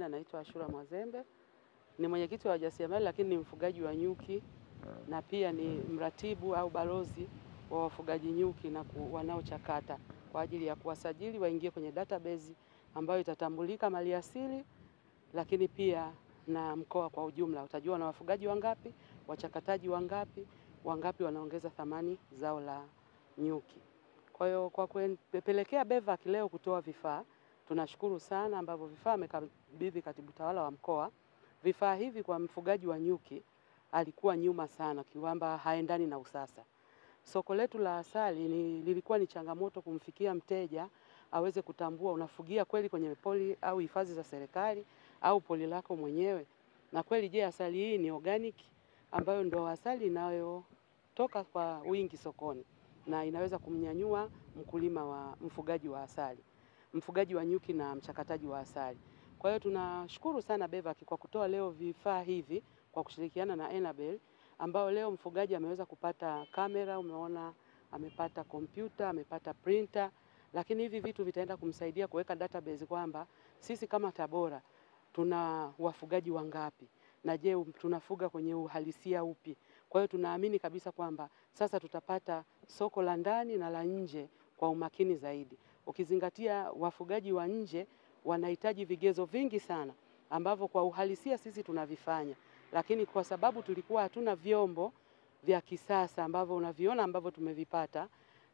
majina naitwa Ashura Mwazembe. Ni mwenyekiti wa wajasiriamali lakini ni mfugaji wa nyuki na pia ni mratibu au balozi wa wafugaji nyuki na wanaochakata kwa ajili ya kuwasajili waingie kwenye database ambayo itatambulika maliasili, lakini pia na mkoa kwa ujumla utajua na wafugaji wangapi, wachakataji wangapi, wangapi wanaongeza thamani zao la nyuki. Kwa hiyo kwa kupelekea BEVAC leo kutoa vifaa, tunashukuru sana ambavyo vifaa amekabidhi katibu tawala wa mkoa. Vifaa hivi kwa mfugaji wa nyuki alikuwa nyuma sana kiwamba haendani na usasa. Soko letu la asali lilikuwa ni changamoto kumfikia mteja aweze kutambua unafugia kweli kwenye poli au hifadhi za serikali au poli lako mwenyewe. Na kweli je, asali hii ni organic ambayo ndio asali inayotoka kwa wingi sokoni na inaweza kumnyanyua mkulima wa mfugaji wa asali, mfugaji wa nyuki na mchakataji wa asali. Kwa hiyo tunashukuru sana BEVAC kwa kutoa leo vifaa hivi kwa kushirikiana na Enabel, ambao leo mfugaji ameweza kupata kamera, umeona amepata kompyuta, amepata printer, lakini hivi vitu vitaenda kumsaidia kuweka database kwamba sisi kama Tabora tuna wafugaji wangapi na je tunafuga kwenye uhalisia upi. Kwa hiyo tunaamini kabisa kwamba sasa tutapata soko la ndani na la nje kwa umakini zaidi. Ukizingatia wafugaji wa nje wanahitaji vigezo vingi sana ambavyo kwa uhalisia sisi tunavifanya, lakini kwa sababu tulikuwa hatuna vyombo vya kisasa ambavyo unaviona ambavyo tumevipata,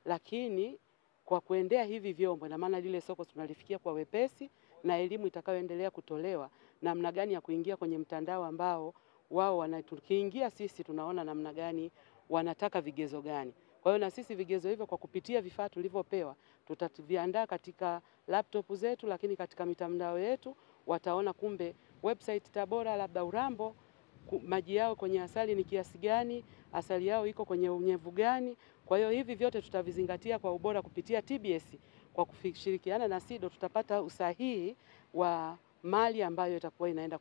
lakini kwa kuendea hivi vyombo na maana lile soko tunalifikia kwa wepesi na elimu itakayoendelea kutolewa namna gani ya kuingia kwenye mtandao ambao wao wanatukiingia sisi tunaona namna gani wanataka vigezo gani. Kwa hiyo na sisi vigezo hivyo kwa kupitia vifaa tulivyopewa tutaviandaa katika laptop zetu, lakini katika mitandao yetu wataona kumbe website Tabora labda Urambo maji yao kwenye asali ni kiasi gani, asali yao iko kwenye unyevu gani. Kwa hiyo hivi vyote tutavizingatia kwa ubora kupitia TBS. Kwa kushirikiana na SIDO tutapata usahihi wa mali ambayo itakuwa inaenda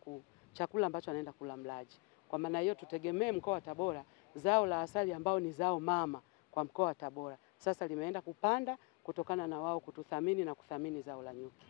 chakula ambacho anaenda kula mlaji. Kwa maana hiyo tutegemee mkoa wa Tabora zao la asali ambao ni zao mama kwa mkoa wa Tabora sasa limeenda kupanda kutokana na wao kututhamini na kuthamini zao la nyuki.